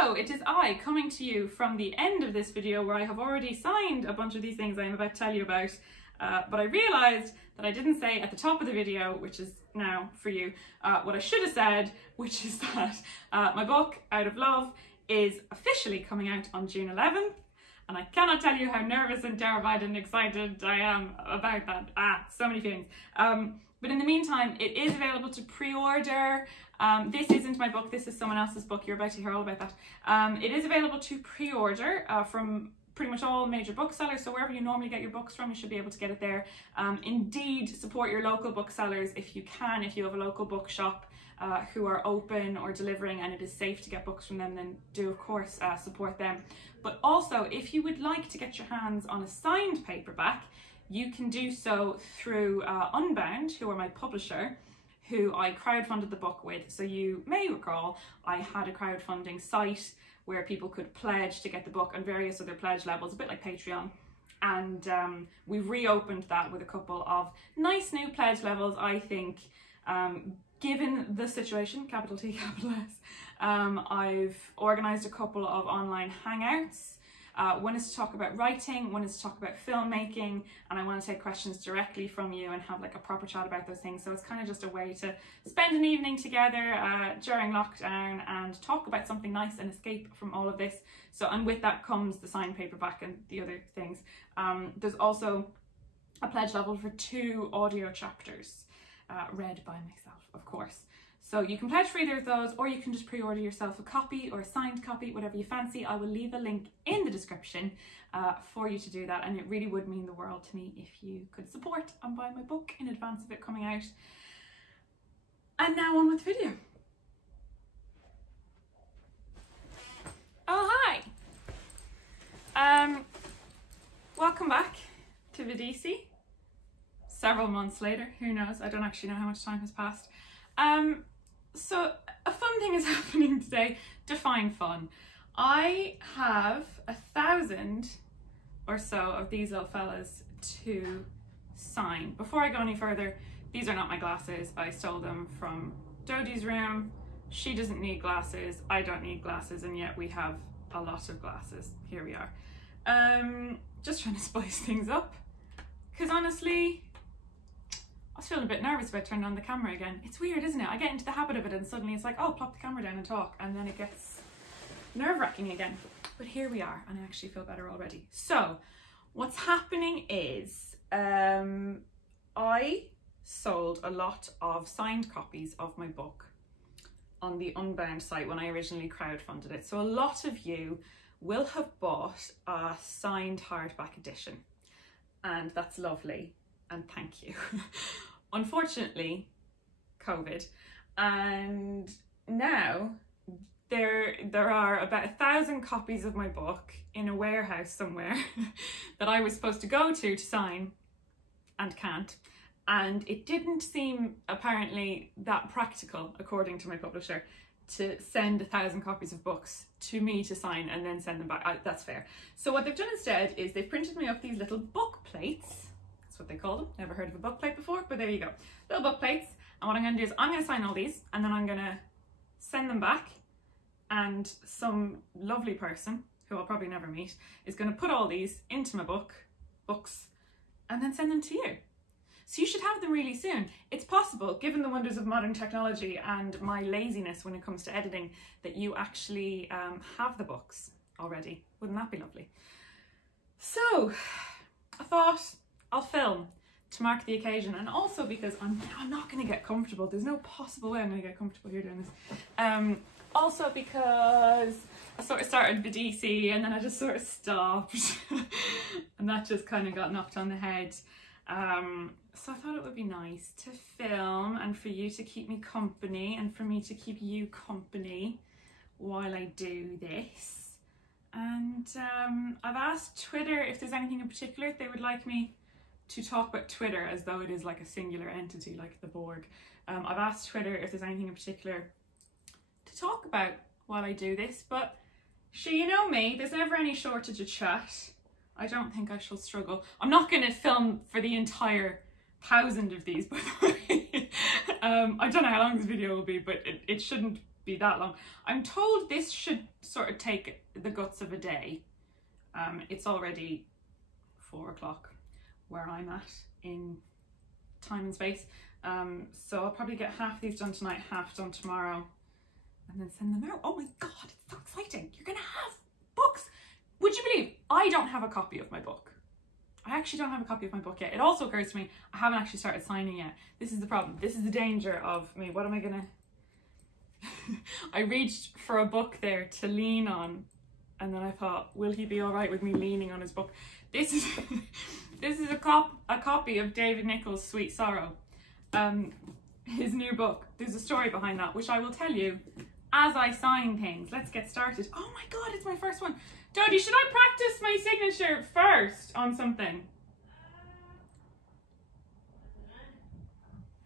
Hello, it is I coming to you from the end of this video where I have already signed a bunch of these things I'm about to tell you about, but I realised that I didn't say at the top of the video, which is now for you, what I should have said, which is that my book, Out of Love, is officially coming out on June 11th, and I cannot tell you how nervous and terrified and excited I am about that. So many feelings. But in the meantime, it is available to pre-order. This isn't my book, this is someone else's book. You're about to hear all about that. It is available to pre-order from pretty much all major booksellers, so wherever you normally get your books from, you should be able to get it there. Indeed, support your local booksellers if you can. If you have a local bookshop who are open or delivering and it is safe to get books from them, then do of course support them. But also, if you would like to get your hands on a signed paperback, you can do so through Unbound, who are my publisher, who I crowdfunded the book with. So you may recall I had a crowdfunding site where people could pledge to get the book on various other pledge levels, a bit like Patreon. And we've reopened that with a couple of nice new pledge levels, I think. Given the situation, capital T, capital S, I've organised a couple of online hangouts. One is to talk about writing, one is to talk about filmmaking, and I want to take questions directly from you and have like a proper chat about those things. So it's kind of just a way to spend an evening together during lockdown and talk about something nice and escape from all of this. So, and with that comes the signed paperback and the other things. There's also a pledge level for 2 audio chapters read by myself, of course. So you can pledge for either of those, or you can just pre-order yourself a copy or a signed copy, whatever you fancy. I will leave a link in the description for you to do that, and it really would mean the world to me if you could support and buy my book in advance of it coming out. And now on with the video. Oh, hi! Welcome back to VEDISI. Several months later, who knows? I don't actually know how much time has passed. So a fun thing is happening today. Define fun. I have 1,000 or so of these little fellas to sign. Before I go any further, these are not my glasses. I stole them from Dodie's room. She doesn't need glasses. I don't need glasses, and yet we have a lot of glasses. Here we are. Just trying to spice things up, because honestly, I was feeling a bit nervous about turning on the camera again. It's weird, isn't it? I get into the habit of it and suddenly it's like, oh, plop the camera down and talk, and then it gets nerve-wracking again. But here we are, and I actually feel better already. So what's happening is I sold a lot of signed copies of my book on the Unbound site when I originally crowdfunded it. So a lot of you will have bought a signed hardback edition, and that's lovely, and thank you. Unfortunately, COVID, and now there are about 1,000 copies of my book in a warehouse somewhere that I was supposed to go to sign and can't, and it didn't seem apparently that practical, according to my publisher, to send 1,000 copies of books to me to sign and then send them back. That's fair. So what they've done instead is they've printed me up these little book plates. What they call them. Never heard of a book plate before, but there you go. Little book plates. And what I'm going to do is I'm going to sign all these, and then I'm going to send them back, and some lovely person who I'll probably never meet is going to put all these into my books, and then send them to you. So you should have them really soon. It's possible, given the wonders of modern technology and my laziness when it comes to editing, that you actually have the books already. Wouldn't that be lovely? So I thought I'll film to mark the occasion, and also because I'm not going to get comfortable. There's no possible way I'm going to get comfortable here doing this. Also because I sort of started VEDISI and then I just sort of stopped and that just kind of got knocked on the head. So I thought it would be nice to film and for you to keep me company and for me to keep you company while I do this. And I've asked Twitter if there's anything in particular they would like me to talk about. Twitter as though it is like a singular entity, like the Borg. I've asked Twitter if there's anything in particular to talk about while I do this, but sure, you know me, there's never any shortage of chat. I don't think I shall struggle. I'm not going to film for the entire 1,000 of these, by the way. I don't know how long this video will be, but it shouldn't be that long. I'm told this should sort of take the guts of a day. It's already 4 o'clock where I'm at in time and space. So I'll probably get half these done tonight, half done tomorrow, and then send them out. Oh my God, it's so exciting. You're gonna have books. Would you believe I don't have a copy of my book? I actually don't have a copy of my book yet. It also occurs to me, I haven't actually started signing yet. This is the problem. This is the danger of me. What am I gonna... I reached for a book there to lean on, and then I thought, will he be all right with me leaning on his book? This is this is a copy of David Nicholls' Sweet Sorrow, his new book. There's a story behind that, which I will tell you as I sign things. Let's get started. Oh my God, it's my first one. Dodie, should I practice my signature first on something?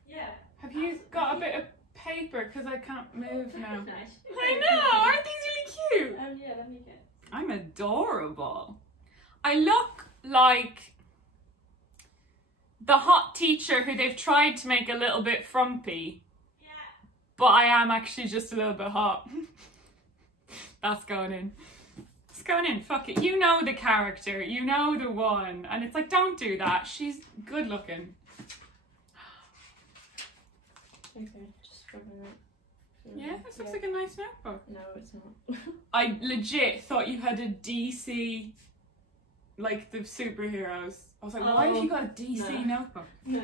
Yeah. Have you got a bit of paper? Because I can't move now. Nice. I know, aren't these really cute? Yeah, let me get. I'm adorable. I look like the hot teacher who they've tried to make a little bit frumpy. Yeah. But I am actually just a little bit hot. That's going in. It's going in, fuck it. You know the character, you know the one. And it's like, don't do that. She's good looking. Okay, just rubbing it. Yeah, this looks like a nice notebook. No, it's not. I legit thought you had a DC, like the superheroes. I was like, why have you got a DC notebook? No.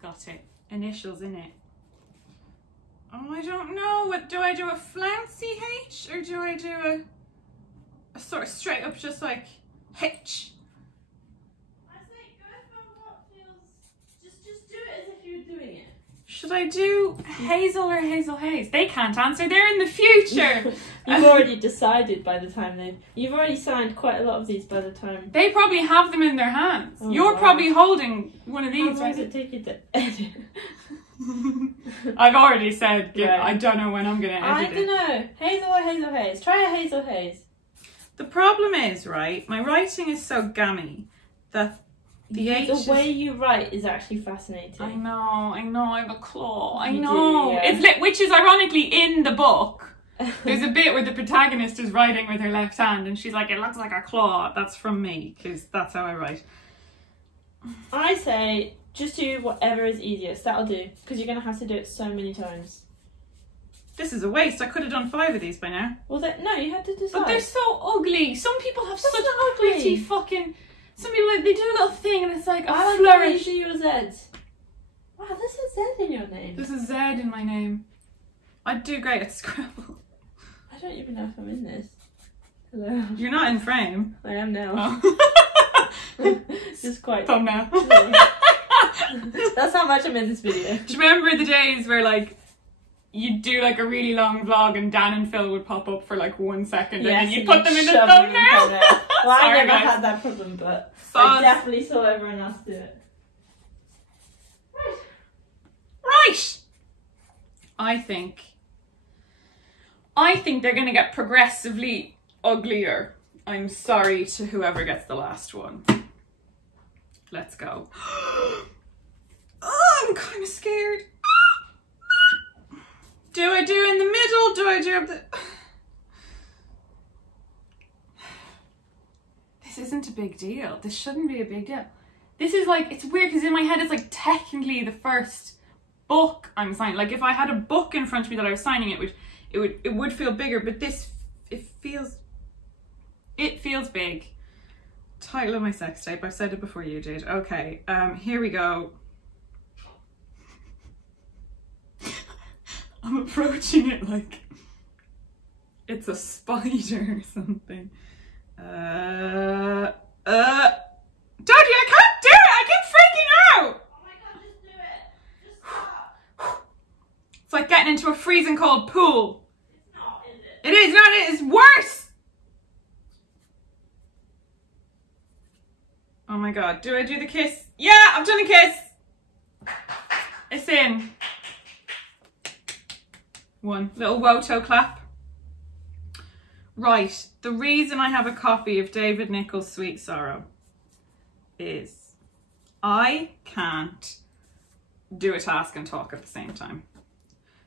Got it. Initials in it. Oh, I don't know. What do I do? A flouncy H, or do I do a sort of straight up just like H? I say go for what feels. Just do it as if you were doing it. Should I do Hazel or Hazel Hayes? They can't answer. They're in the future. You've already decided by the time you've already signed quite a lot of these by the time. They probably have them in their hands. Oh, You're wow. probably holding one of How these. long does it take you to edit? I've already said, Right. I don't know when I'm going to edit I don't know. Hazel or Hazel Hayes? Try a Hazel Hayes. The problem is, right, my writing is so gammy that the H The way you write is actually fascinating. I know, I have a claw. I You do, know. yeah. It's which is ironically in the book. There's a bit where the protagonist is writing with her left hand and she's like, it looks like a claw. That's from me, because that's how I write. I say just do whatever is easiest. That'll do, because you're going to have to do it so many times. This is a waste. I could have done 5 of these by now. Well, no, you had to decide. But they're so ugly. Some people have That's such not ugly. pretty fucking... Some people, like, they do a little thing and it's like a I like the way you flourish. do your Zs. Wow, there's a Z in your name. There's a Z in my name. I'd do great at Scrabble. I don't even know if I'm in this. Hello. You're not in frame. I am now. Oh. Just quite. Thumbnail. That's how much I'm in this video. Do you remember the days where, like, you'd do like a really long vlog and Dan and Phil would pop up for like 1 second and then you'd put them in the shove thumbnail? them in the Well, Sorry, I never guys. had that problem, but Soz. I definitely saw everyone else do it. Right. I think they're going to get progressively uglier. I'm sorry to whoever gets the last one. Let's go. Oh, I'm kind of scared. Do I do in the middle? Do I do up the... This isn't a big deal. This shouldn't be a big deal. This is like, it's weird because in my head it's like technically the first book I'm signing. Like if I had a book in front of me that I was signing, it would feel bigger, but this, it feels big. Title of my sex tape. I've said it before you did. Okay, here we go. I'm approaching it like it's a spider or something. Dodie, I can't do it! I keep freaking out! Oh my god, just do it! Just stop! It's like getting into a freezing cold pool. It's not, is it? It is, no, it is worse! Oh my god, do I do the kiss? Yeah, I've done a kiss! It's in. One little Woto clap. Right, the reason I have a copy of David Nicholls' Sweet Sorrow is I can't do a task and talk at the same time.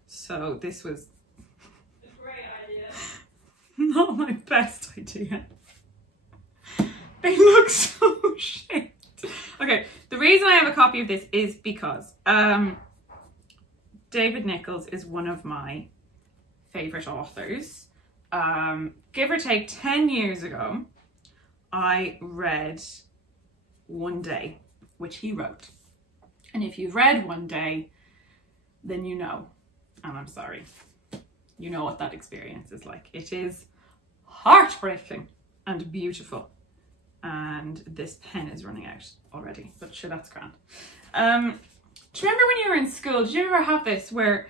So this was A great idea. not my best idea. They look so shit. Okay, the reason I have a copy of this is because David Nicholls is one of my favourite authors. Give or take 10 years ago, I read One Day, which he wrote. And if you've read One Day, then you know, and I'm sorry, you know what that experience is like. It is heartbreaking and beautiful. And this pen is running out already, but sure, that's grand. Do you remember when you were in school, did you ever have this where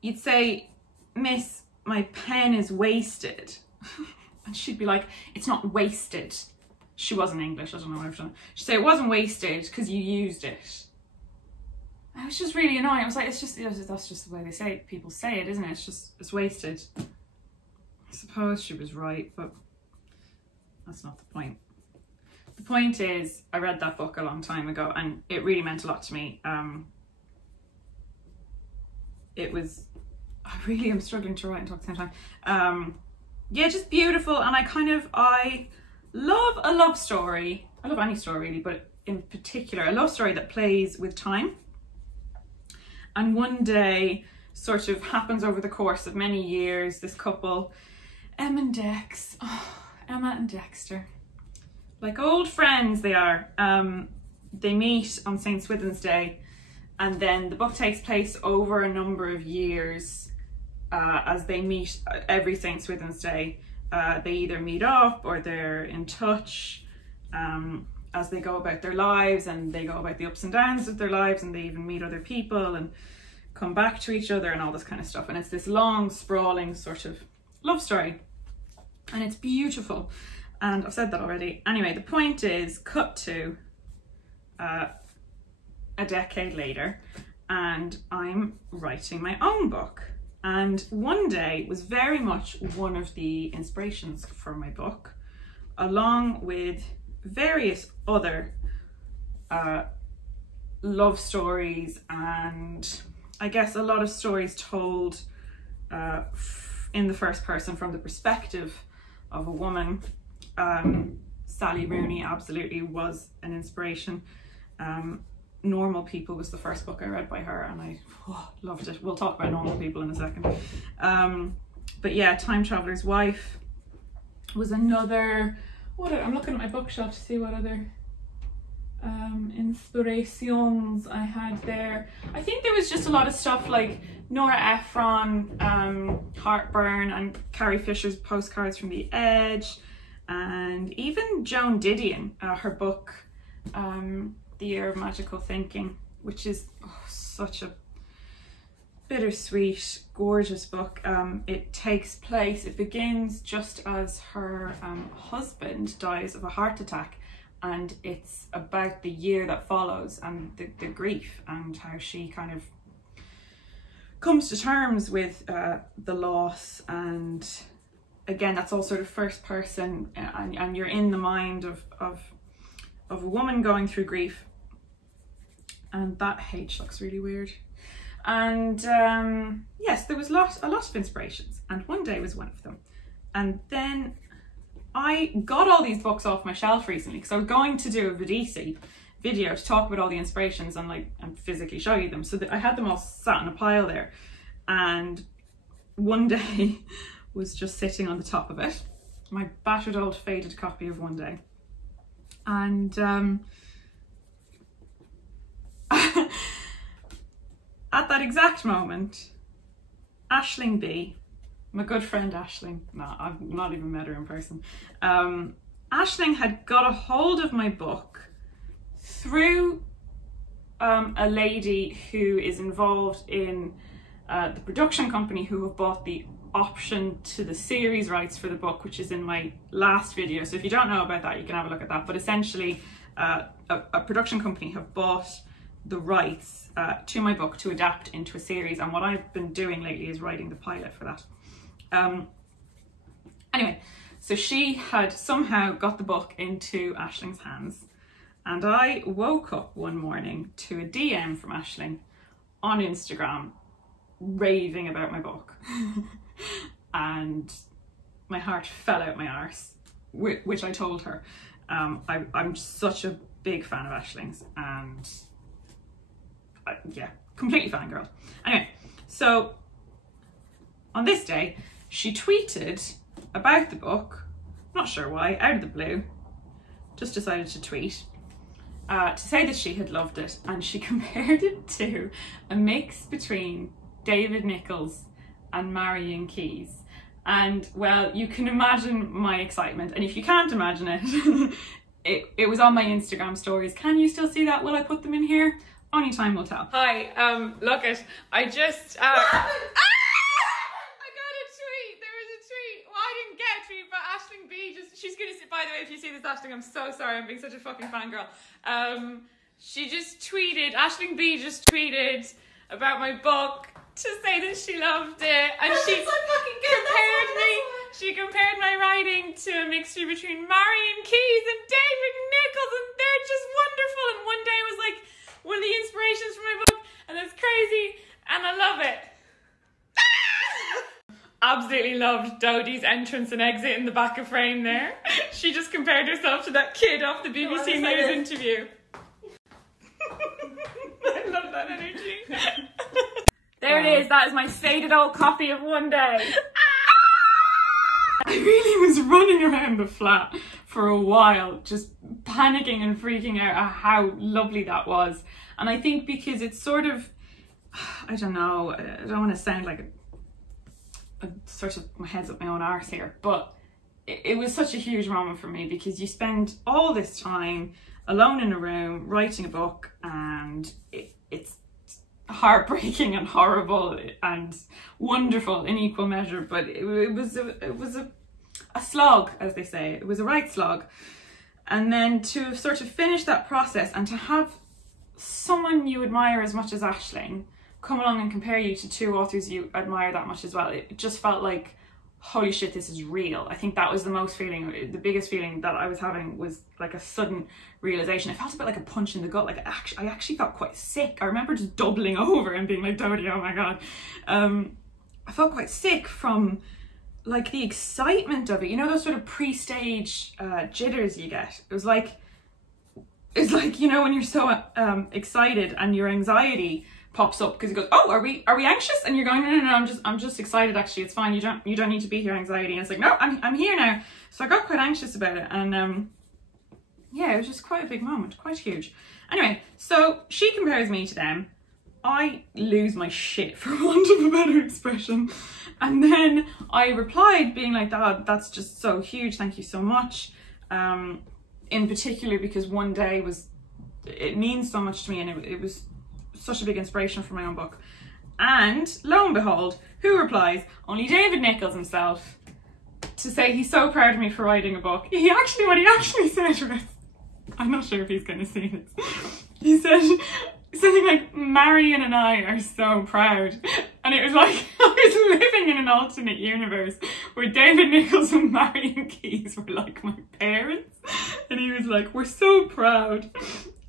you'd say, "Miss, my pen is wasted"? And she'd be like, "It's not wasted." She wasn't English, I don't know what I've done. She'd say, "It wasn't wasted because you used it." It was just really annoying. I was like, that's just the way they say it. People say it, isn't it? It's wasted. I suppose she was right, but that's not the point. The point is, I read that book a long time ago and it really meant a lot to me. I really am struggling to write and talk at the same time. Yeah, just beautiful. And I love a love story. I love any story really, but in particular, a love story that plays with time. And One Day sort of happens over the course of many years. This couple, Emma and Dexter, like old friends they are. They meet on St. Swithin's Day, and then the book takes place over a number of years as they meet every St. Swithin's Day. They either meet up or they're in touch as they go about their lives, and they go about the ups and downs of their lives, and they even meet other people and come back to each other and all this kind of stuff. And it's this long, sprawling sort of love story, and it's beautiful. And I've said that already. Anyway, the point is, cut to a decade later, and I'm writing my own book. And One Day was very much one of the inspirations for my book, along with various other love stories, and I guess a lot of stories told in the first person from the perspective of a woman. Sally Rooney absolutely was an inspiration. Normal People was the first book I read by her, and I loved it. We'll talk about Normal People in a second. But yeah, Time Traveler's Wife was another. I'm looking at my bookshelf to see what other inspirations I had there. I think there was just a lot of stuff like Nora Ephron, Heartburn, and Carrie Fisher's Postcards from the Edge, and even Joan Didion, her book The Year of Magical Thinking, which is such a bittersweet, gorgeous book. It begins just as her husband dies of a heart attack, and it's about the year that follows and the grief and how she kind of comes to terms with the loss. And again, that's all sort of first person, and you're in the mind of a woman going through grief. And that H looks really weird. And yes, there was a lot of inspirations, and One Day was one of them. And then I got all these books off my shelf recently because I was going to do a VEDISI video to talk about all the inspirations and physically show you them. So that I had them all sat in a pile there, and One Day was just sitting on the top of it. My battered old faded copy of One Day. And at that exact moment, Aisling B, my good friend Aisling, no, I've not even met her in person, Aisling had got a hold of my book through a lady who is involved in the production company who have bought the option to the series rights for the book, which is in my last video. So if you don't know about that, you can have a look at that. But essentially, a production company have bought the rights to my book to adapt into a series, and what I've been doing lately is writing the pilot for that. Anyway, so she had somehow got the book into Aisling's hands, and I woke up one morning to a DM from Aisling on Instagram raving about my book. And my heart fell out my arse, which I told her. I'm such a big fan of Aisling's, and yeah, completely fangirl. Anyway, so on this day, she tweeted about the book, not sure why, out of the blue, just decided to tweet, to say that she had loved it, and she compared it to a mix between David Nicholls and Marion Keyes. And well, you can imagine my excitement, and if you can't imagine it, it was on my Instagram stories. Can you still see that? Will I put them in here? Only time will tell. Hi, look it, I just, I got a tweet, there was a tweet, well I didn't get a tweet, but Aisling B she's gonna see, by the way, if you see this Aisling, I'm so sorry, I'm being such a fucking fangirl. She just tweeted, Aisling B just tweeted about my book to say that she loved it, and she compared my writing to a mixture between Marion Keyes and David Nicholls, and they're just wonderful, and one day was like one of the inspirations for my book, and it's crazy, and I love it. Absolutely loved Dodie's entrance and exit in the back of frame there. She just compared herself to that kid off the BBC News interview. I love that energy. There it is, that is my faded old copy of One Day. I really was running around the flat for a while, just panicking and freaking out at how lovely that was. And I think because it's sort of, I don't know, I don't want to sound like a sort of, my head's up my own arse here, but it was such a huge moment for me, because you spend all this time alone in a room writing a book, and it's heartbreaking and horrible and wonderful in equal measure, but it was a slog, as they say. It was a right slog. And then to sort of finish that process, and to have someone you admire as much as Aisling come along and compare you to two authors you admire that much as well, it just felt like, holy shit, this is real. I think that was the biggest feeling that I was having, was like a sudden realization. I felt a bit like a punch in the gut, like I actually felt quite sick. I remember just doubling over and being like, Dodie, oh my god. I felt quite sick from like the excitement of it, you know, those sort of pre-stage jitters you get. It's like, you know, when you're so excited and your anxiety pops up because it goes, oh, are we anxious? And you're going, no, I'm just excited, actually, it's fine, you don't need to be here, anxiety. And it's like, no, I'm here now. So I got quite anxious about it, and yeah, it was just quite a big moment, quite huge. Anyway, so she compares me to them. I lose my shit, for want of a better expression. And then I replied being like, that's just so huge, thank you so much. In particular because One Day it means so much to me, and it was such a big inspiration for my own book. And lo and behold, who replies? Only David Nicholls himself, to say he's so proud of me for writing a book. What he actually said was, I'm not sure if he's going to see this. He said something like, Marion and I are so proud. And it was like, I was living in an alternate universe where David Nicholls and Marion Keyes were like my parents. And he was like, we're so proud.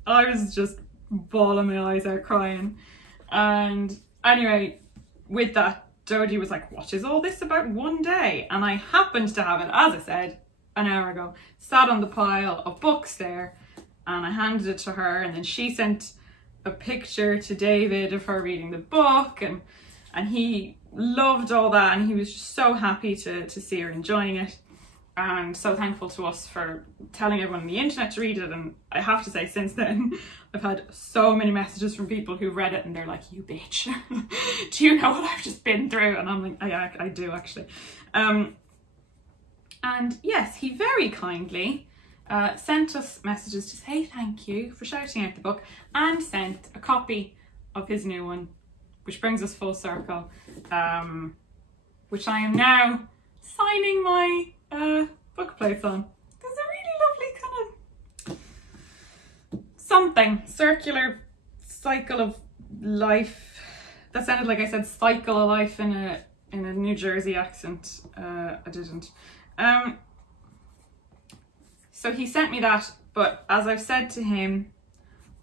I was just bawling my eyes out, crying. And anyway, with that, Dodie was like, what is all this about One Day? And I happened to have it, as I said, an hour ago, sat on the pile of books there, and I handed it to her, and then she sent a picture to David of her reading the book, and he loved all that, and he was just so happy to see her enjoying it, and so thankful to us for telling everyone on the internet to read it. And I have to say, since then, I've had so many messages from people who've read it, and they're like, you bitch, do you know what I've just been through? And I'm like, I do actually. And yes, he very kindly sent us messages to say thank you for shouting out the book, and sent a copy of his new one, which brings us full circle, which I am now signing my book plates on. There's a really lovely kind of something, circular cycle of life. That sounded like I said cycle of life in a New Jersey accent. I didn't. So he sent me that, but as I've said to him,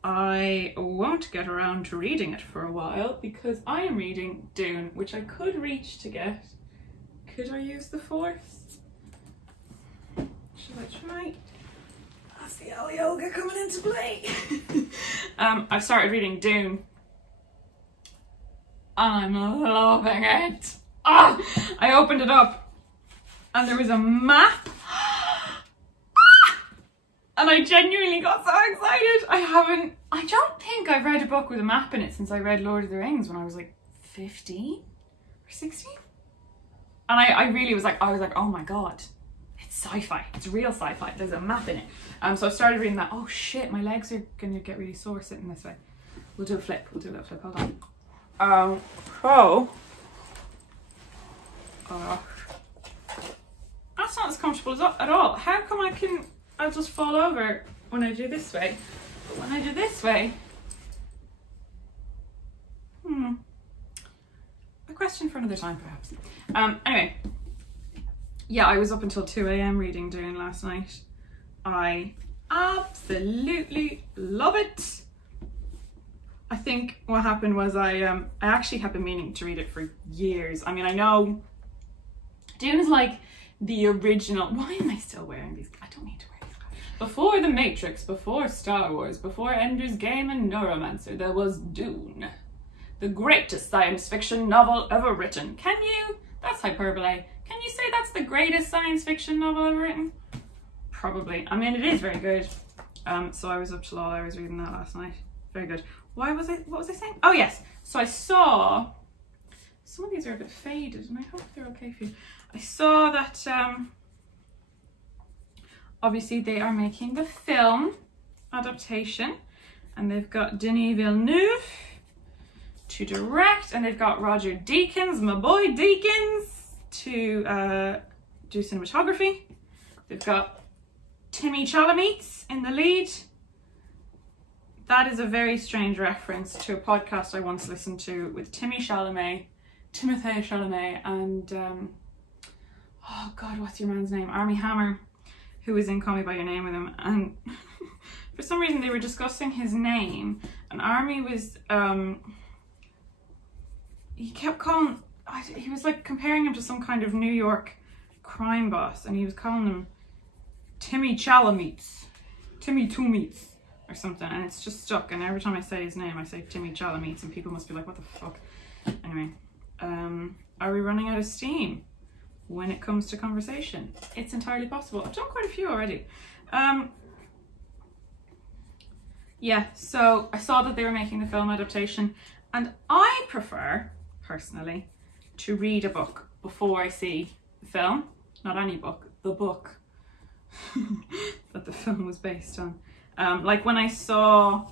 I won't get around to reading it for a while because I am reading Dune, which I could reach to get. Could I use the Force? which way? That's the L yoga coming into play. I've started reading Dune. I'm loving it. I opened it up and there was a map. And I genuinely got so excited. I don't think I've read a book with a map in it since I read Lord of the Rings when I was like 15 or 16. And I really was like, oh my God, it's sci-fi. It's real sci-fi. There's a map in it. So I started reading that. Oh shit, my legs are gonna get really sore sitting this way. We'll do a flip. We'll do a little flip. Hold on. That's not as comfortable as at all. How come I'll just fall over when I do this way? But when I do this way, a question for another time perhaps. Anyway, yeah, I was up until 2 a.m. reading Dune last night. I absolutely love it. I think what happened was I actually have been meaning to read it for years. I mean, I know Dune is like the original. Why am I still wearing these? I don't need to wear these. Before The Matrix, before Star Wars, before Ender's Game and Neuromancer, there was Dune, the greatest science fiction novel ever written. Can you? That's hyperbole. Can you say that's the greatest science fiction novel ever written? Probably. I mean, it is very good. So I was up till all hours reading that last night. Very good. What was I saying? Oh yes. So I saw, some of these are a bit faded and I hope they're okay for you. I saw that obviously they are making the film adaptation and they've got Denis Villeneuve to direct and they've got Roger Deakins, my boy Deakins, to do cinematography. They've got Timmy Chalamet in the lead. That is a very strange reference to a podcast I once listened to with Timothée Chalamet and oh God, what's your man's name? Armie Hammer, who was in Call Me By Your Name with him. And for some reason they were discussing his name and Armie was, he kept calling, he was like comparing him to some kind of New York crime boss and he was calling him Timmy Chalamet, Timmy Two Meats or something, and it's just stuck, and every time I say his name I say Timmy Chalamet and people must be like, what the fuck? Anyway, are we running out of steam when it comes to conversation? It's entirely possible. I've done quite a few already. Yeah, so I saw that they were making the film adaptation and I prefer, personally, to read a book before I see the film. Not any book, the book that the film was based on. Like when I saw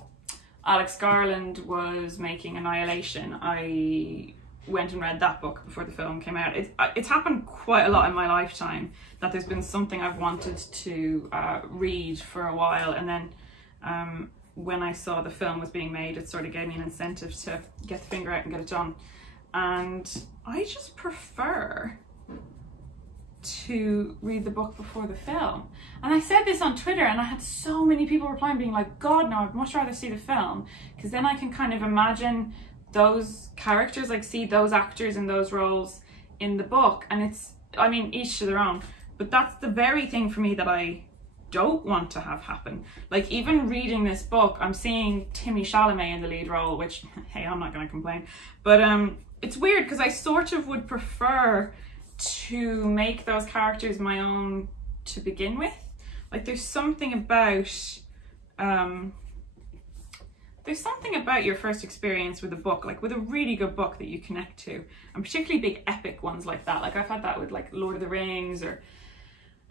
Alex Garland was making Annihilation, I went and read that book before the film came out. It's happened quite a lot in my lifetime that there's been something I've wanted to read for a while, and then when I saw the film was being made, it sort of gave me an incentive to get the finger out and get it done. And I just prefer to read the book before the film. And I said this on Twitter and I had so many people replying being like, God no, I'd much rather see the film, because then I can kind of imagine those characters, like see those actors in those roles in the book. And it's, I mean, each to their own, but that's the very thing for me that I don't want to have happen. Like even reading this book, I'm seeing Timmy Chalamet in the lead role, which, hey, I'm not going to complain, but it's weird because I sort of would prefer to make those characters my own to begin with. Like there's something about your first experience with a book, like with a really good book that you connect to, and particularly big epic ones like that. Like I've had that with like Lord of the Rings or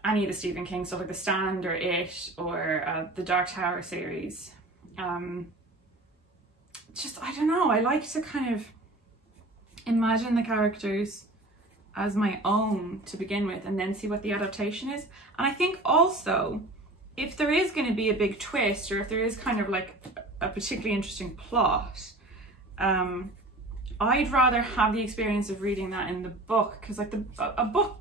any of the Stephen King stuff, like The Stand or It or the Dark Tower series. Just, I don't know, I like to kind of imagine the characters as my own to begin with and then see what the adaptation is. And I think also if there is going to be a big twist, or if there is kind of like a particularly interesting plot, I'd rather have the experience of reading that in the book, because like a book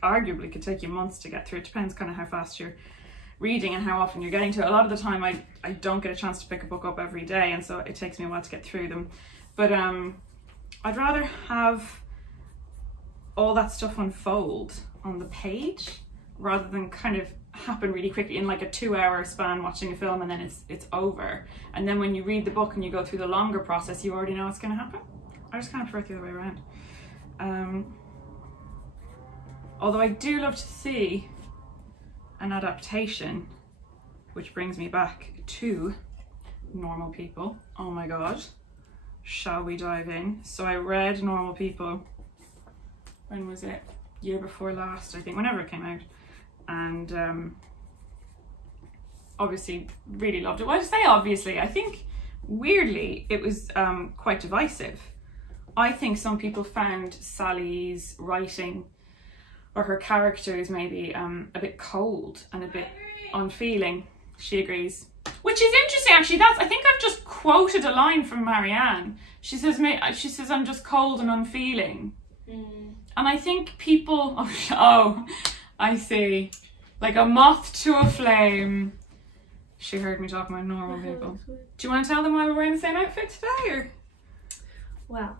arguably could take you months to get through. It depends kind of how fast you're reading and how often you're getting to it. A lot of the time I don't get a chance to pick a book up every day, and so it takes me a while to get through them. But I'd rather have all that stuff unfold on the page rather than kind of happen really quickly in like a 2-hour span watching a film, and then it's over. And then when you read the book and you go through the longer process, you already know what's going to happen. I just kind of prefer it the other way around. Although I do love to see an adaptation, which brings me back to Normal People. Oh my god, shall we dive in? So I read Normal People, when was it? Year before last, I think, whenever it came out. And obviously really loved it. Well, I say obviously, I think weirdly it was quite divisive. I think some people found Sally's writing, or her characters maybe, a bit cold and a bit unfeeling. She agrees. Which is interesting, actually. I think I've just quoted a line from Marianne. She says, I'm just cold and unfeeling. And I think people, oh, I see. Like a moth to a flame. She heard me talking about Normal People. Do you want to tell them why we're wearing the same outfit today, or? Well,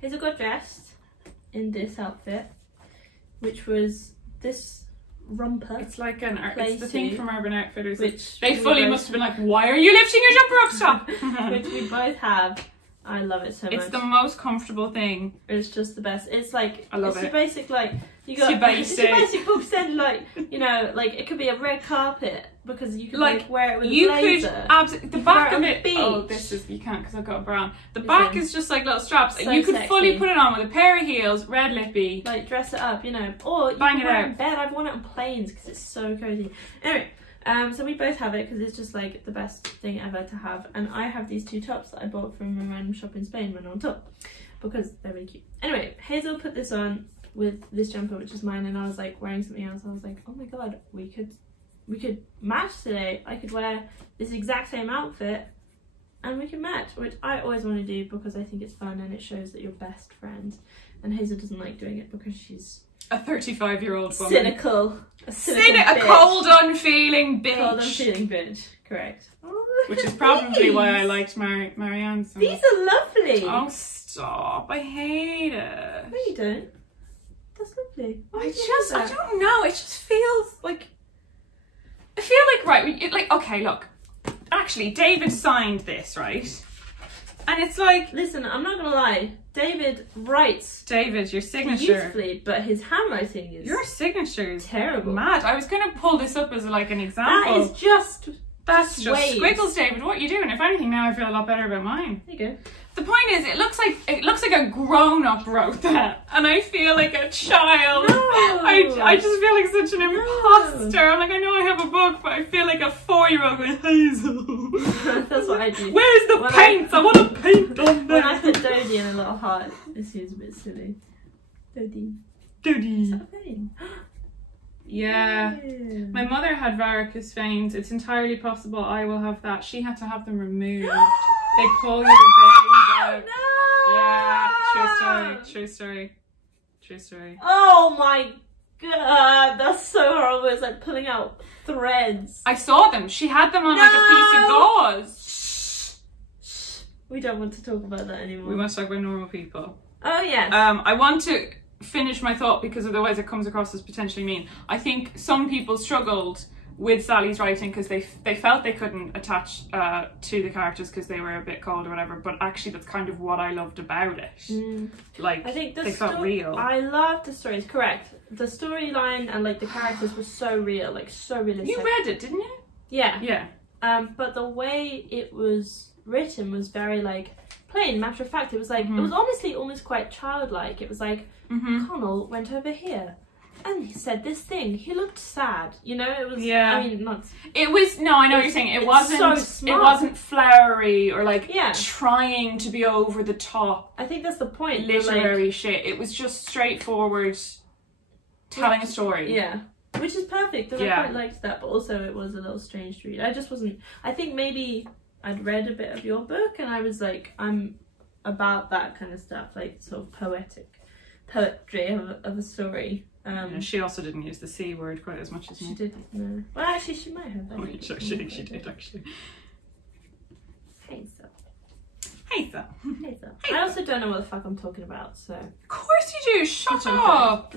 Hazel got dressed in this outfit, which was this romper. It's like it's the thing from Urban Outfitters. Which they fully must have been like, why are you lifting your jumper up top? Which we both have. I love it so much. It's the most comfortable thing. It's just the best. It's like, I love it's it. Your basic, like, you got, it's your basic book stand, like, you know, like, it could be a red carpet, because you could, like wear it with a blazer. You could absolutely, the back of it, oh, this is, you can't because I've got a brown. The back is just like little straps, and you could fully put it on with a pair of heels, red lippy. Like, dress it up, you know, or you bang can it wear it out. in bed. I've worn it on planes, because it's so cozy. Anyway. So we both have it because it's just like the best thing ever to have, and I have these 2 tops that I bought from a random shop in Spain when on top because they're really cute. Anyway, Hazel put this on with this jumper, which is mine, and I was like wearing something else. I was like, oh my god, we could match today. I could wear this exact same outfit and we can match, which I always want to do because I think it's fun and it shows that you're best friends. And Hazel doesn't like doing it because she's a 35-year-old woman. Cynical. A cold, unfeeling bitch. Cold, unfeeling bitch. Correct. Which is probably why I liked Marianne so much. These are lovely. Oh, stop. I hate it. No, you don't. That's lovely. I don't know. It just feels like... I feel like, right, okay, look. Actually, David signed this, right? And it's like... Listen, I'm not going to lie. David writes... David, your signature... beautifully, but his handwriting is... Your signature is terrible. Mad. I was going to pull this up as like an example. That is just... That's just squiggles, David. What are you doing? If anything, now I feel a lot better about mine. There you go. The point is, it looks like a grown-up wrote that, and I feel like a child. No. I just feel like such an imposter. I'm like, I know I have a book, but I feel like a 4-year-old going, Hazel. That's what I do. Where's the paint? I want to paint on there. When I put Dodie in a little heart, it seems a bit silly. Dodie. Dodie. Pain. Yeah. My mother had varicose veins. It's entirely possible I will have that. She had to have them removed. They pull your veins out. No! Yeah, true story. Oh my god, that's so horrible. It's like pulling out threads. I saw them. She had them on like a piece of gauze. Shh. We don't want to talk about that anymore. We want to talk about Normal People. Oh yes. I want to finish my thought because otherwise it comes across as potentially mean. I think some people struggled with Sally's writing because they felt they couldn't attach to the characters because they were a bit cold or whatever, but actually that's kind of what I loved about it. Like, I think they felt real. I loved the stories, correct. The storyline and like the characters were so real, like so realistic. You read it, didn't you? Yeah. Yeah. But the way it was written was very like plain, matter of fact. It was like, it was honestly almost quite childlike. It was like, Connell went over here and he said this thing. He looked sad, you know. It was, I mean, not. It was no, I know what you're saying. It wasn't. So smart. It wasn't flowery or like trying to be over the top. I think that's the point. Literary shit. It was just straightforward, telling a story. Yeah, which is perfect. And I quite liked that, but also it was a little strange to read. I just wasn't. I think maybe I'd read a bit of your book and I was like, I'm about that kind of stuff, like sort of poetry of a story. She also didn't use the C word quite as much as me. She didn't, no. Well, actually, she might have. I think she did, actually. Hazel. I also don't know what the fuck I'm talking about, so... Of course you do! Shut up!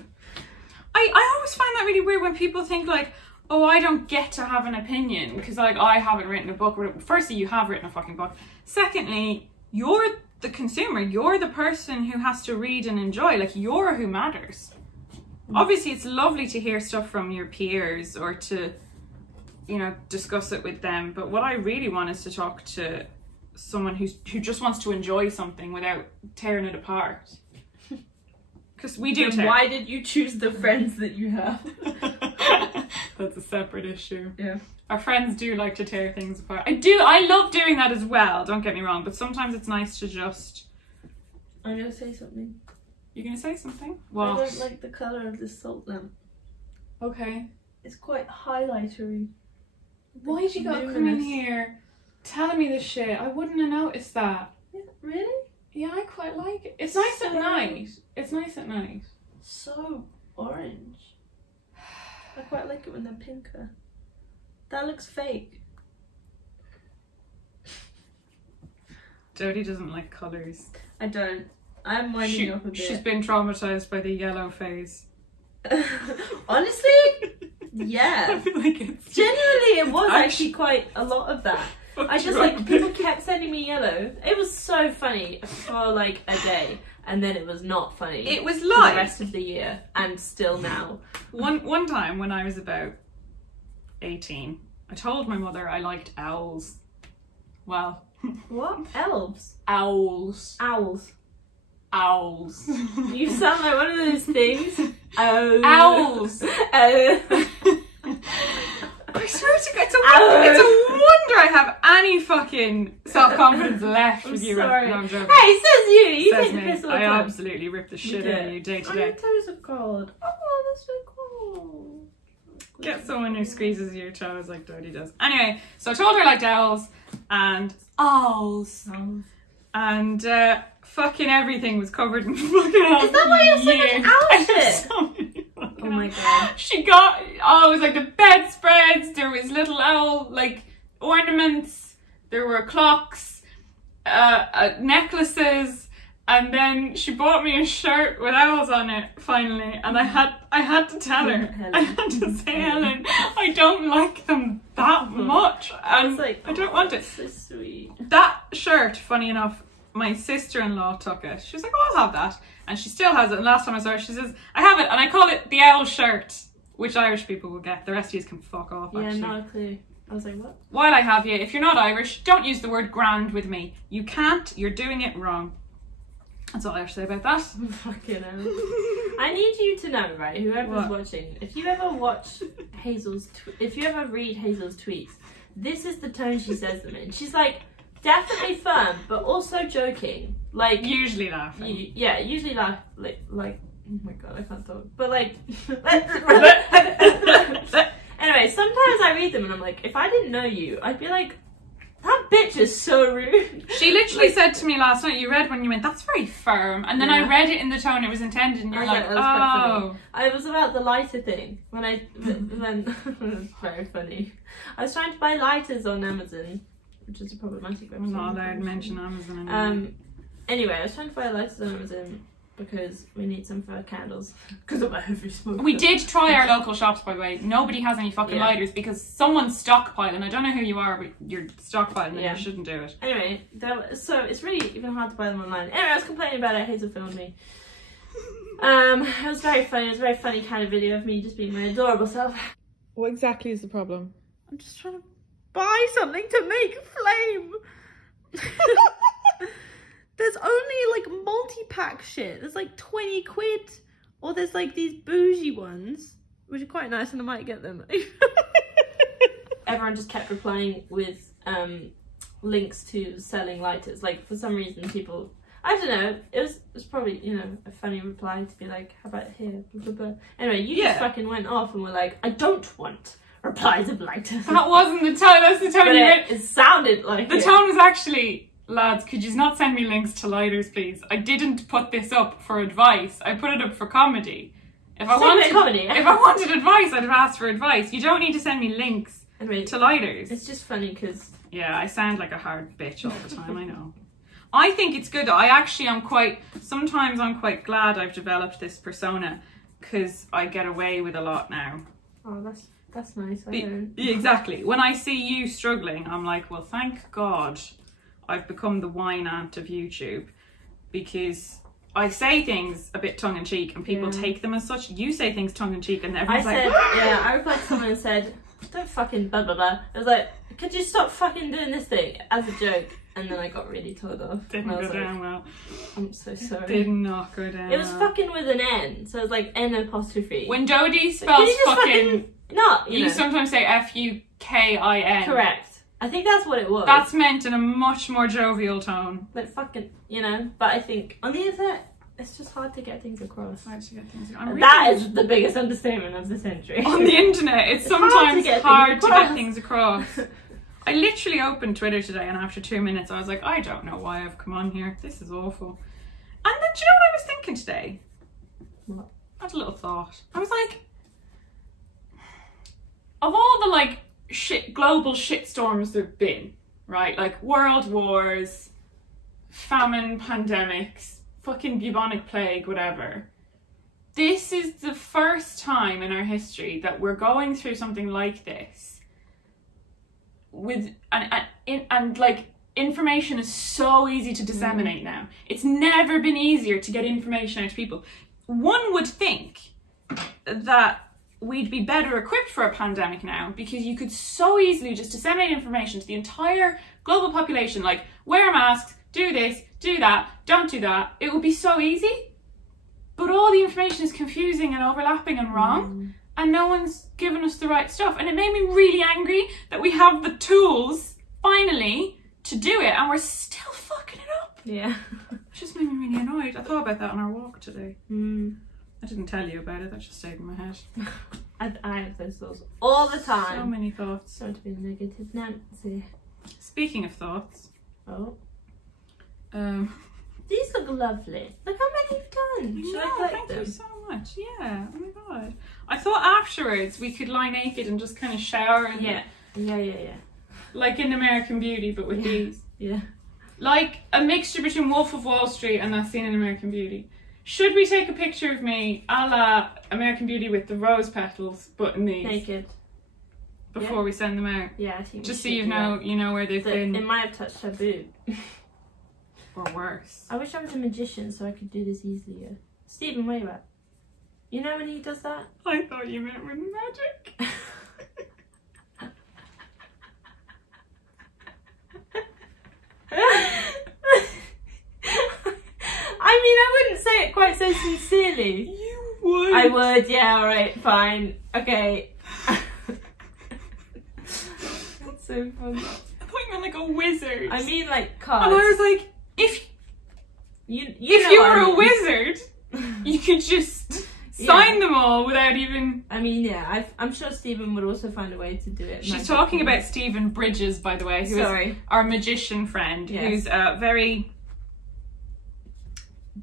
I always find that really weird when people think like, oh, I don't get to have an opinion because like I haven't written a book. Firstly, you have written a fucking book. Secondly, you're the consumer. You're the person who has to read and enjoy. Like, you're who matters. Obviously, it's lovely to hear stuff from your peers or to, you know, discuss it with them. But what I really want is to talk to someone who just wants to enjoy something without tearing it apart. Because we do. Then why did you choose the friends that you have? That's a separate issue. Yeah. Our friends do like to tear things apart. I love doing that as well, don't get me wrong, but sometimes it's nice to just... I'm gonna say something. You're gonna say something? What? I don't like the colour of this salt lamp. Okay. It's quite highlightery. Why did you gotta come in here telling me this shit? I wouldn't have noticed that. Yeah, really? Yeah, I quite like it. It's nice at night. It's nice at night. So orange. I quite like it when they're pinker. That looks fake. Dodie doesn't like colours. I don't. I'm winding up a bit. She's been traumatised by the yellow phase. Honestly? Yeah. I feel like it's... Genuinely, it was actually quite a lot of that. I just like, people kept sending me yellow. It was so funny for like a day, and then it was not funny. It was for like the rest of the year, and still now. One time when I was about 18, I told my mother I liked owls. Well, What? Elves? owls. Owls. Owls. You sound like one of those things. Owls. I swear to God, it's a wonder I have any fucking self-confidence left with you. Sorry. No, I'm joking. Hey, says you. You Says take the me. piss all the I time. absolutely rip the shit out of you day to Oh, your day. toes are cold. Oh, that's so cool. Get someone who squeezes your toes like Dodie does. Anyway, so I told her I liked owls and owls. And fucking everything was covered in fucking owls. Is that why you have so much owl shit? So many fucking Oh my owls. God. She got, it was like the bedspreads, there was little owl, like, ornaments, there were clocks, necklaces, and then she bought me a shirt with owls on it, finally, and I had to tell her, Helen. I had to say, Helen, I don't like them that much, and like, I don't want it. So sweet. That shirt, funny enough, my sister-in-law took it. She was like, oh, I'll have that. And she still has it. And last time I saw her, she says, I have it. And I call it the owl shirt, which Irish people will get. The rest of you can fuck off, Yeah, actually. not a clue. I was like, what? While I have you, if you're not Irish, don't use the word grand with me. You can't. You're doing it wrong. That's all I have to say about that. Fucking hell. I need you to know, right, whoever's watching, if you ever watch Hazel's, if you ever read Hazel's tweets, this is the tone she says them in. She's like, definitely firm, but also joking. Like, usually laughing. Usually laugh, like, oh my God, I can't talk. But like, anyway, sometimes I read them and I'm like, if I didn't know you, I'd be like, that bitch is so rude. She literally said to me last night, you read when you went, that's very firm. And then I read it in the tone it was intended and you're like, that was quite oh. funny. It was about the lighter thing. When it was very funny. I was trying to buy lighters on Amazon, which is a problematic website. I'm not allowed to mention Amazon anymore. Anyway, I was trying to buy lighters on Amazon because we need some for our candles. Because of my heavy smoke. We did try our local shops, by the way. Nobody has any fucking lighters because someone's stockpiling. I don't know who you are, but you're stockpiling and you shouldn't do it. Anyway, so it's really even hard to buy them online. Anyway, I was complaining about it. Hazel filmed me. It was very funny. It was a very funny kind of video of me just being my adorable self. What exactly is the problem? I'm just trying to buy something to make flame. There's only like multi-pack shit. There's like 20 quid. Or there's like these bougie ones, which are quite nice and I might get them. Everyone just kept replying with links to selling lighters. Like, for some reason people, I don't know, it was probably, you know, a funny reply to be like, how about here, blah, blah, blah. Anyway, you just fucking went off and were like, I don't want replies of lighters. That wasn't the tone, that's the tone But you read. it sounded like The tone was actually, lads, could you not send me links to lighters, please? I didn't put this up for advice. I put it up for comedy. If I wanted advice, I'd have asked for advice. You don't need to send me links to lighters. It's just funny because... Yeah, I sound like a hard bitch all the time, I know. I think it's good. Sometimes I'm quite glad I've developed this persona because I get away with a lot now. Oh, that's nice. I don't. Yeah, exactly. When I see you struggling, I'm like, well, thank God I've become the wine aunt of YouTube, because I say things a bit tongue-in-cheek and people take them as such. You say things tongue-in-cheek and everyone's I replied to someone and said, don't fucking blah blah blah. I was like, could you stop fucking doing this thing as a joke? And then I got really told off. Didn't go down well. I'm so sorry. Did not go down. It was fucking with an N, so it was like N apostrophe. When Dodie spells fucking not, you sometimes say Fukin. Correct. I think that's what it was. That's meant in a much more jovial tone. But fucking, but I think on the internet, it's just hard to get things across. Hard to get things That is the biggest understatement of the century. On the internet, it's sometimes hard to get things across. I literally opened Twitter today, and after 2 minutes I was like, I don't know why I've come on here. This is awful. And then, do you know what I was thinking today? What? I had a little thought. I was like, of all the like global shitstorms there've been, right? Like world wars, famine, pandemics, fucking bubonic plague, whatever. This is the first time in our history that we're going through something like this. With and like information is so easy to disseminate now. It's never been easier to get information out to people. One would think that we'd be better equipped for a pandemic now, because you could so easily just disseminate information to the entire global population, like wear masks, do this, do that, don't do that. It would be so easy. But all the information is confusing and overlapping and wrong. And no one's given us the right stuff. And it made me really angry that we have the tools, finally, to do it, and we're still fucking it up. Yeah. It just made me really annoyed. I thought about that on our walk today. I didn't tell you about it, that just stayed in my head. I have those thoughts all the time. So many thoughts. Sorry to be negative Nancy. Speaking of thoughts. Oh. These look lovely. Look how many you've done. Should I collect thank them? you so much. Yeah, oh my god. I thought afterwards we could lie naked and just kind of shower and Yeah. like in American Beauty, but with these. Yeah. Like a mixture between Wolf of Wall Street and that scene in American Beauty. Should we take a picture of me a la American Beauty with the rose petals, but in these? Naked. Before we send them out? Yeah, I think just so you know where they've been. It might have touched her boob. Or worse. I wish I was a magician so I could do this easier. Stephen, where you at? You know when he does that? I thought you meant with magic. I mean, I wouldn't say it quite so sincerely. You would. I would, yeah, alright, fine. Okay. That's so funny. I thought you meant like a wizard. I mean like cards. And I was like, if you were a wizard, you could just sign them all without even... I mean, yeah, I'm sure Stephen would also find a way to do it. She's talking about Stephen Bridges, by the way, who is our magician friend, who's very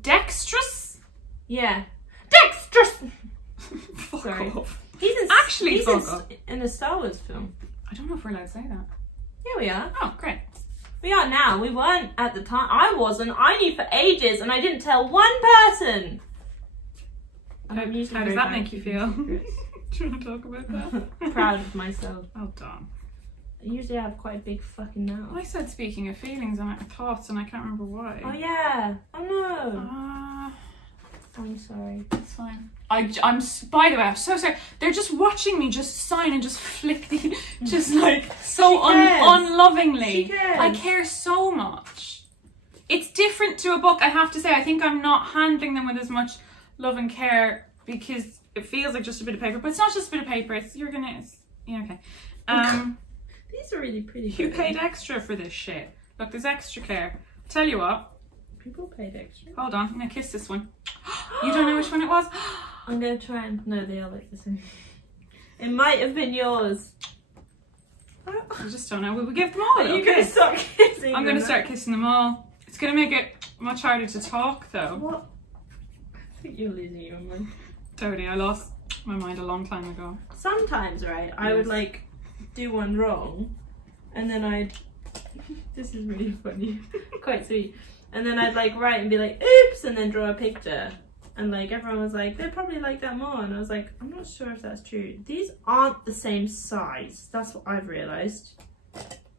dexterous. Yeah. Dexterous! Fuck Sorry. off. He's in a Star Wars film. I don't know if we're allowed to say that. Yeah, we are. Oh, great. We are now. We weren't at the time. I wasn't. I knew for ages and I didn't tell one person. How does that make you feel? Do you want to talk about that? Proud of myself. Well done. Usually I have quite a big fucking mouth. I said speaking of feelings and thoughts and I can't remember why. Oh yeah. Oh no. I'm sorry. It's fine. I'm by the way, I'm so sorry. They're just watching me just sign and just flick the, just like so unlovingly. I care so much. It's different to a book, I have to say. I think I'm not handling them with as much love and care because it feels like just a bit of paper, but it's not just a bit of paper. It's yeah, okay. These are really pretty. You paid extra for this shit. Look, there's extra care. Tell you what. People paid extra. Hold on, I'm gonna kiss this one. You don't know which one it was? I'm gonna try and... No, they are like the same. It might have been yours. I just don't know. We will give them all. You're gonna start kissing I'm gonna start kissing them all. It's gonna make it much harder to talk though. What? I think you're losing your mind. Totally, I lost my mind a long time ago. Sometimes, right, I would like do one wrong and then I'd... This is really funny. Quite sweet. And then I'd like write and be like, oops, and then draw a picture. and like everyone was like, they probably like that more, and I was like, I'm not sure if that's true. These aren't the same size. That's what I've realised.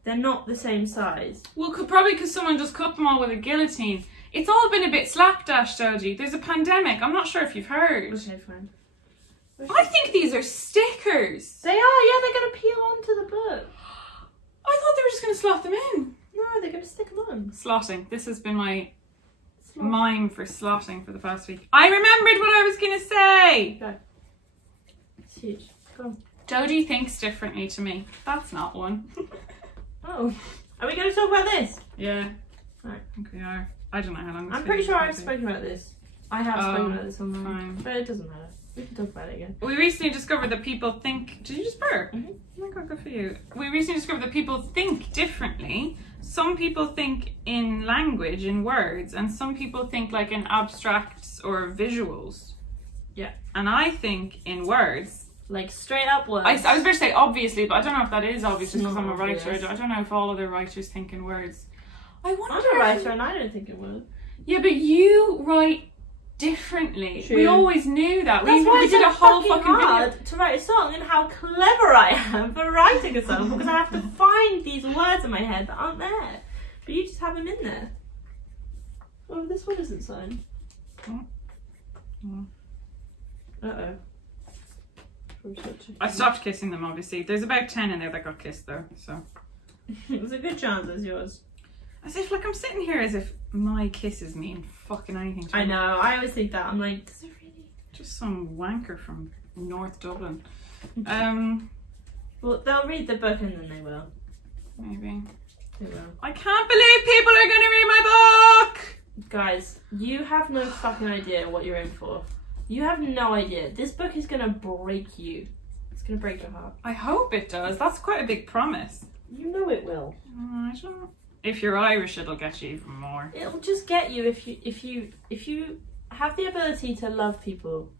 They're not the same size. Well, probably because someone just cut them all with a guillotine. It's all been a bit slapdash, Dodie. There's a pandemic. I'm not sure if you've heard. Okay, fine. I think these are stickers. They are, yeah, they're going to peel onto the book. I thought they were just going to slot them in. No, they're going to stick them on. Slotting. This has been my mime for slotting for the past week. I remembered what I was going to say. Go. It's huge. Go on. Dodie thinks differently to me. That's not one. Oh. Are we going to talk about this? Yeah. Right. I think we are. I don't know how long this I'm pretty sure I've be. spoken about this. I have spoken about this online. Fine. But it doesn't matter. We can talk about it again. We recently discovered that people think... Did you just burp? Mm-hmm. Oh my god, good for you. We recently discovered that people think differently. Some people think in language, in words, and some people think like in abstracts or visuals. Yeah. And I think in words. Like straight up words. I was going to say obviously, but I don't know if that is obvious It's because I'm a not writer. obvious. I don't know if all other writers think in words. I wonder... I'm a writer and I don't think it will. Yeah, but you write differently. True. We always knew that. That's why we it's did so a whole fucking fucking hard video. to write a song, and how clever I am for writing a song because I have to find these words in my head that aren't there. But you just have them in there. Oh, this one isn't signed. Oh. Uh-oh. I stopped kissing them, obviously. There's about 10 in there that got kissed, though, so. There's a good chance it's yours. As if, like, I'm sitting here as if my kisses mean fucking anything to me. I know, I always think that. I'm like, does it really? Just some wanker from North Dublin. Well, they'll read the book and then they will. Maybe. They will. I can't believe people are going to read my book! Guys, you have no fucking idea what you're in for. You have no idea. This book is going to break you. It's going to break your heart. I hope it does. That's quite a big promise. You know it will. I don't know. If you're Irish, it'll get you even more. It'll just get you if you have the ability to love people.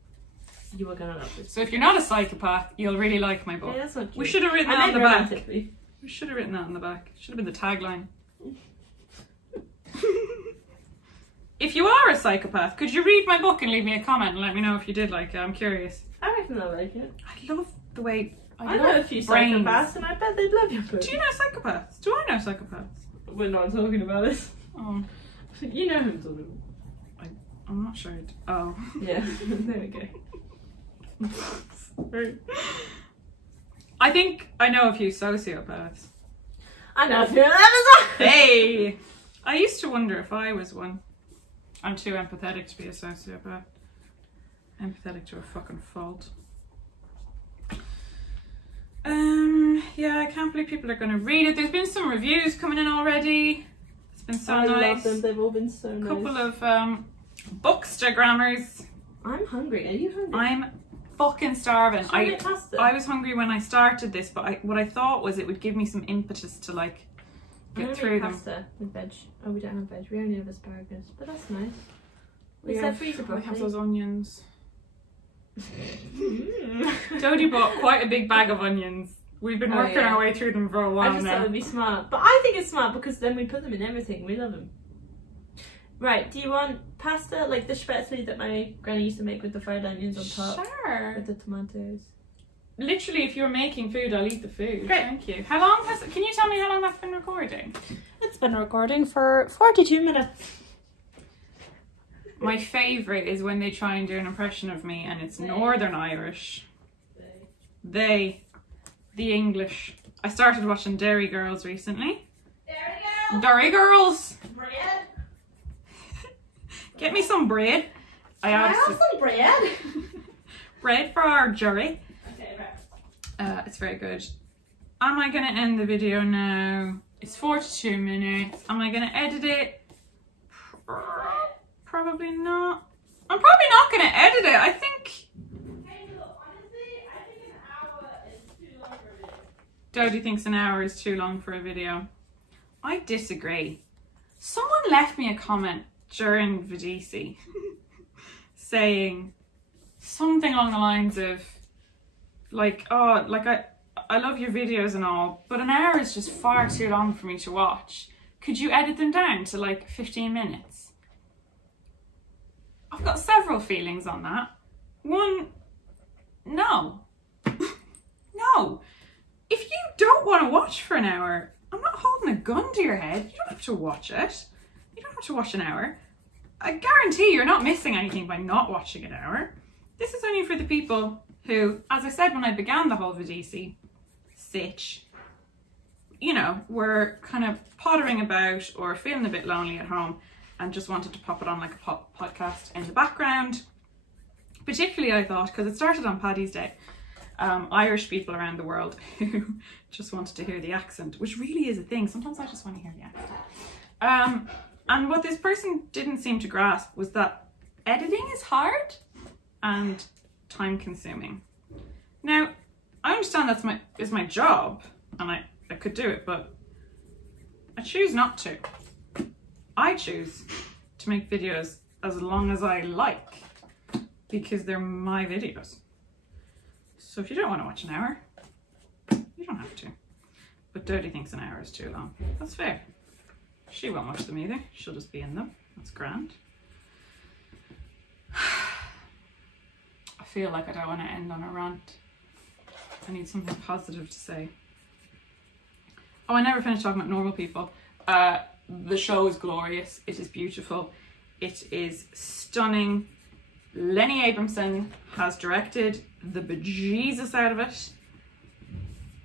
You are gonna love this. So if you're not a psychopath, you'll really like my book. Yeah, that's not true. We should have written I that on meant the back. romantically. We should have written that on the back. Should have been the tagline. If you are a psychopath, could you read my book and leave me a comment and let me know if you did like it? I'm curious. I reckon they'll like it. I love the way I know a few brains. psychopaths, and I bet they'd love your book. Do you know psychopaths? Do I know psychopaths? We're not talking about this. Oh, You know who I'm talking about. I'm not sure. Oh. Yeah, there we go. I think I know a few sociopaths. I know a few of them as well. Hey! I used to wonder if I was one. I'm too empathetic to be a sociopath. Empathetic to a fucking fault. Yeah, I can't believe people are going to read it. There's been some reviews coming in already. It's been so I nice. love them. They've all been so nice. Couple of bookstagrammers. I'm hungry. Are you hungry? I'm fucking starving. Should we make pasta? I was hungry when I started this, but what I thought was it would give me some impetus to like get through them. Pasta with veg. Oh, we don't have veg. We only have asparagus, but that's nice. We said freezer We broccoli. have those onions. Mm. Dodie bought quite a big bag of onions. We've been working our way through them for a while I just thought it now. would be smart, but I think it's smart because then we put them in everything. We love them. Right, do you want pasta like the spätzle that my granny used to make with the fried onions on top? Sure. With the tomatoes. Literally, if you're making food, I'll eat the food. Great. Thank you. How long has? Can you tell me how long that's been recording? It's been recording for 42 minutes. My favourite is when they try and do an impression of me, and it's Northern Irish. They, the English. I started watching Dairy Girls recently. Dairy Girls. Bread. Get me some bread. I have some bread. Bread for our jury. Okay, right. It's very good. Am I gonna end the video now? It's 42 minutes. Am I gonna edit it? Probably not. I'm probably not gonna edit it. I think Hazel, honestly, I think an hour is too long for a video. Dodie thinks an hour is too long for a video. I disagree. Someone left me a comment during VEDISI saying something along the lines of like, oh, like I love your videos and all, but an hour is just far too long for me to watch. Could you edit them down to like 15 minutes? I've got several feelings on that. One, no. No. If you don't want to watch for an hour, I'm not holding a gun to your head. You don't have to watch it. You don't have to watch an hour. I guarantee you're not missing anything by not watching an hour. This is only for the people who, as I said when I began the whole VEDISI sitch, you know, were kind of pottering about or feeling a bit lonely at home and just wanted to pop it on like a podcast in the background. Particularly, I thought, because it started on Paddy's Day, Irish people around the world who just wanted to hear the accent, which really is a thing. Sometimes I just want to hear the accent. And what this person didn't seem to grasp was that editing is hard and time consuming. Now, I understand that's my job and I could do it, but I choose not to. I choose to make videos as long as I like because they're my videos. So if you don't want to watch an hour, you don't have to. But Dodie thinks an hour is too long. That's fair. She won't watch them either. She'll just be in them. That's grand. I feel like I don't want to end on a rant. I need something positive to say. Oh, I never finished talking about normal people. The show is glorious. It is beautiful. It is stunning. Lenny Abramson has directed the bejesus out of it.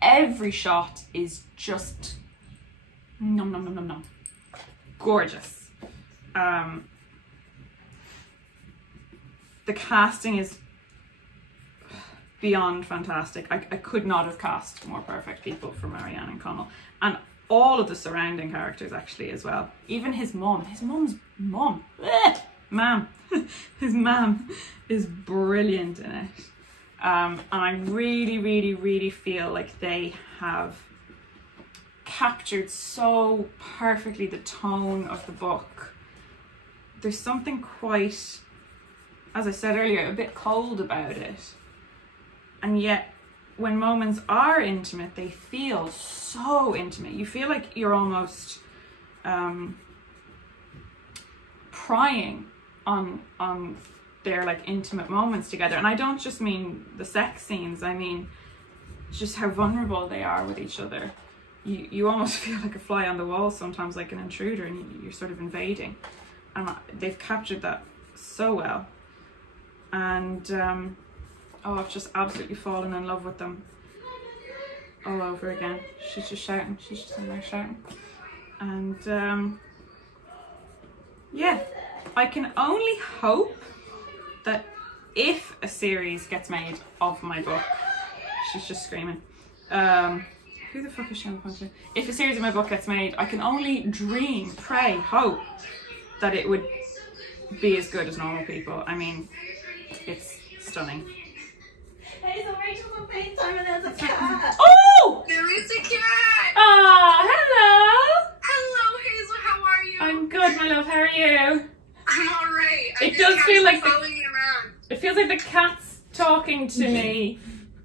Every shot is just nom nom nom nom nom. Gorgeous. The casting is beyond fantastic. I could not have cast more perfect people for Marianne and Connell. And all of the surrounding characters actually as well. Even his mum. His mum's mum. Ma'am. His mum is brilliant in it. And I really, really, really feel like they have captured so perfectly the tone of the book. There's something quite, as I said earlier, a bit cold about it. And yet, when moments are intimate, they feel so intimate. You feel like you're almost prying on their like intimate moments together. And I don't just mean the sex scenes, I mean just how vulnerable they are with each other. You almost feel like a fly on the wall sometimes, like an intruder, and you're sort of invading. And they've captured that so well. And oh, I've just absolutely fallen in love with them all over again. She's just shouting. She's just in there shouting. And yeah, I can only hope that if a series gets made of my book, she's just screaming. Who the fuck is she on the phone to? If a series of my book gets made, I can only dream, pray, hope that it would be as good as Normal People. I mean, it's stunning. Hazel, Rachel's on FaceTime and there's a cat. Oh! There is a cat! Ah, hello! Hello, Hazel, how are you? I'm good, my love, how are you? I'm alright. It does feel like following me around. It feels like the cat's talking to me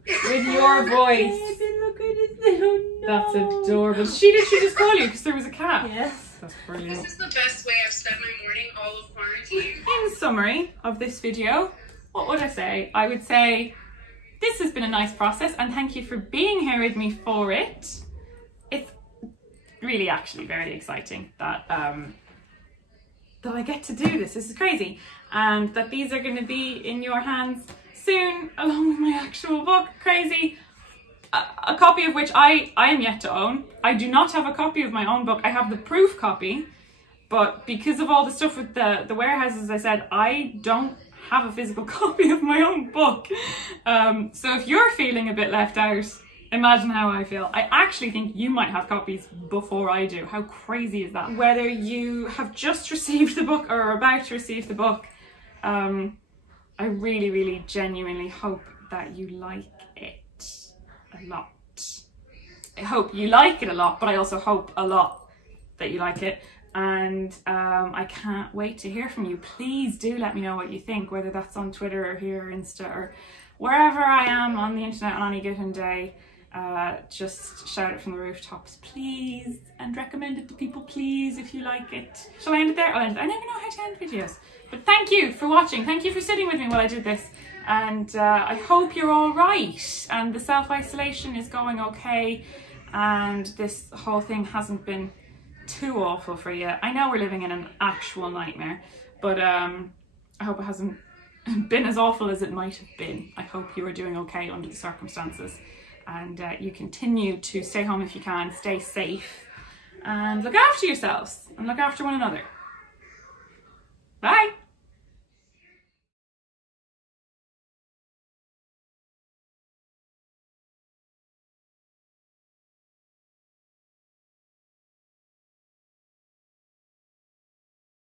with your voice. Look at his little nose. That's adorable. Did she just call you because there was a cat? Yes. That's brilliant. This is the best way I've spent my morning all of quarantine. In summary of this video, what would I say? I would say this has been a nice process and thank you for being here with me for it. It's really actually very exciting that that I get to do this. This is crazy. And that these are going to be in your hands soon along with my actual book. Crazy. A copy of which I am yet to own. I do not have a copy of my own book. I have the proof copy, but because of all the stuff with the warehouses, as I said, I don't have a physical copy of my own book. So if you're feeling a bit left out, imagine how I feel. I actually think you might have copies before I do. How crazy is that? Whether you have just received the book or are about to receive the book, I really, really genuinely hope that you like it a lot. I hope you like it a lot, but I also hope a lot that you like it. And I can't wait to hear from you. Please do let me know what you think, whether that's on Twitter or here or Insta or wherever I am on the internet on any given day. just shout it from the rooftops, please, and recommend it to people, please, if you like it. Shall I end it there? I never know how to end videos. But thank you for watching. Thank you for sitting with me while I did this. And I hope you're all right and the self-isolation is going okay and this whole thing hasn't been too awful for you. I know we're living in an actual nightmare, but I hope it hasn't been as awful as it might have been. I hope you are doing okay under the circumstances, and you continue to stay home if you can, stay safe, and look after yourselves and look after one another. Bye!